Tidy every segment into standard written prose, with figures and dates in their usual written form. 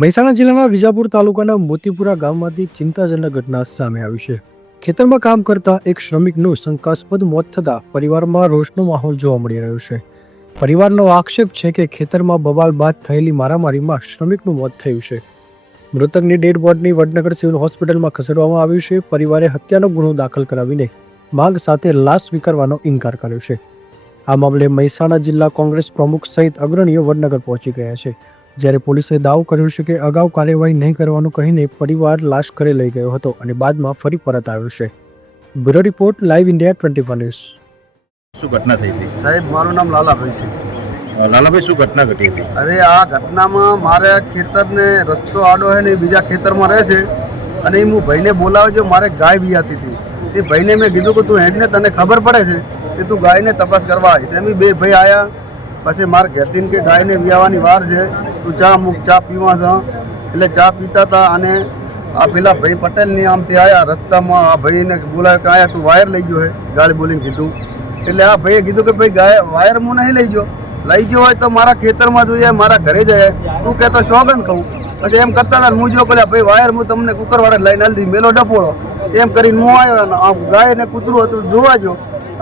મહેસાણા જિલ્લાના વિજાપુર તાલુકાના મોતીપુરા ગામમાંથી ચિંતાજનક ઘટના સામે આવી છે. ખેતરમાં કામ કરતા એક શ્રમિકનું શંકાસ્પદ મોત થતાં પરિવારમાં રોષનો માહોલ જોવા મળી રહ્યો છે. પરિવારનો આક્ષેપ છે કે ખેતરમાં બબાલ બાદ થયેલી મારામારીમાં શ્રમિકનું મોત થયું છે. મૃતકની ડેડ બોડીની વડનગર સિવિલ હોસ્પિટલમાં ખસેડવામાં આવ્યું છે. પરિવારે હત્યાનો ગુનો દાખલ કરાવીને માંગ સાથે લાશ સ્વીકારવાનો ઇનકાર કર્યો છે. આ મામલે મહેસાણા જિલ્લા કોંગ્રેસ પ્રમુખ સહિત અગ્રણીઓ વડનગર પહોંચી ગયા છે. જ્યારે પોલીસે દાવો કર્યો છે કે અગાઉ કાર્યવાહી નહીં કરવાનું કહીને પરિવાર લાશ ઘરે લઈ ગયો હતો અને બાદમાં ફરી પરત આવ્યો છે. Bureau report live India 24 news. શું ઘટના થઈ હતી? સાહેબ, મારું નામ લાલાભાઈ છે. લાલાભાઈ, શું ઘટના ઘટી હતી? હવે આ ઘટનામાં મારે ખેતરને રસ્તો આડો છે ને એ બીજા ખેતરમાં રહે છે અને હું ભાઈને બોલાવ્યો, મારે ગાય વિયાતી હતી. તે ભાઈને મેં કીધું કે તું હેડને તને ખબર પડે છે કે તું ગાયને તપાસ કરવા આવી. તેમ બે ભાઈ આવ્યા. પછી મારે ઘેરથી કે ગાયને વિયાવાની વાર છે, તું ચા મૂક, ચા પીવા છે. એટલે ચા પીતા હતા અને આ પેલા ભાઈ પટેલની આમથી આવ્યા. રસ્તામાં આ ભાઈને બોલાવ્યો કે આયા તું વાયર લઈ ગયો હે, ગાળી બોલીને કીધું. એટલે આ ભાઈએ કીધું કે ભાઈ ગાય વાયર હું નહીં લઈ ગયો હોય તો મારા ખેતરમાં જોઈએ, મારા ઘરે જાય. તું કહેતો શોગન કહું. પછી એમ કરતા હતા હું જો પેલા ભાઈ વાયર હું તમને કુકરવાળા લઈને હાલતી મેલો ડપોળો એમ કરીને હું આવ્યો. ગાય ને કૂતરું હતું જોવા જો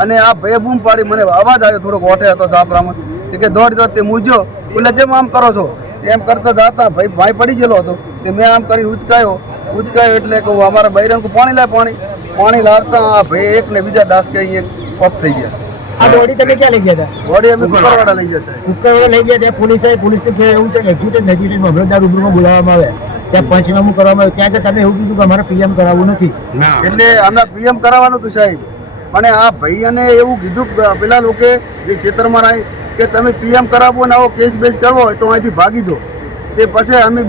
અને આ ભાઈએ બૂમ પાડી. મને અવાજ આવ્યો, થોડોક ઓઠે હતો સાપરામાં. કે દોડ તે મૂજો એટલે જેમ આમ કરો છો એમ કરતા જતા ભાઈ પડી ગયેલો હતો. તે મેં આમ કરીને ઉચકાયો એટલે કહું અમારા બૈરંગ પાણી લાય. પાણી લાવતા આ ભાઈ એક ને બીજા ડાસ કે ઓફ થઈ ગયા. આ બોડી તમે ક્યાં લઈ ગયા હતા? બોડી અમે કુકરવાડા લઈ ગયા છે. કુકરવાડા લઈ ગયા ત્યાં પોલીસે એવું છે કે એક્સિડન્ટ નજીક મામલતદાર રૂબરૂમાં બોલાવવામાં આવે, ત્યાં પંચનામું કરવામાં આવે. ત્યાં તમે એવું કીધું કે અમારે પીએમ કરાવવું નથી. એટલે આના પીએમ કરાવવાનું હતું સાહેબ. અને આ ભાઈ અને એવું કીધું પેલા લોકો જે ખેતરમાં રહે કે તમે પીએમ કરાવો ને આવો કેસ બેસ કરવો હોય તો અહીંથી ભાગી દો. તે પછી અમે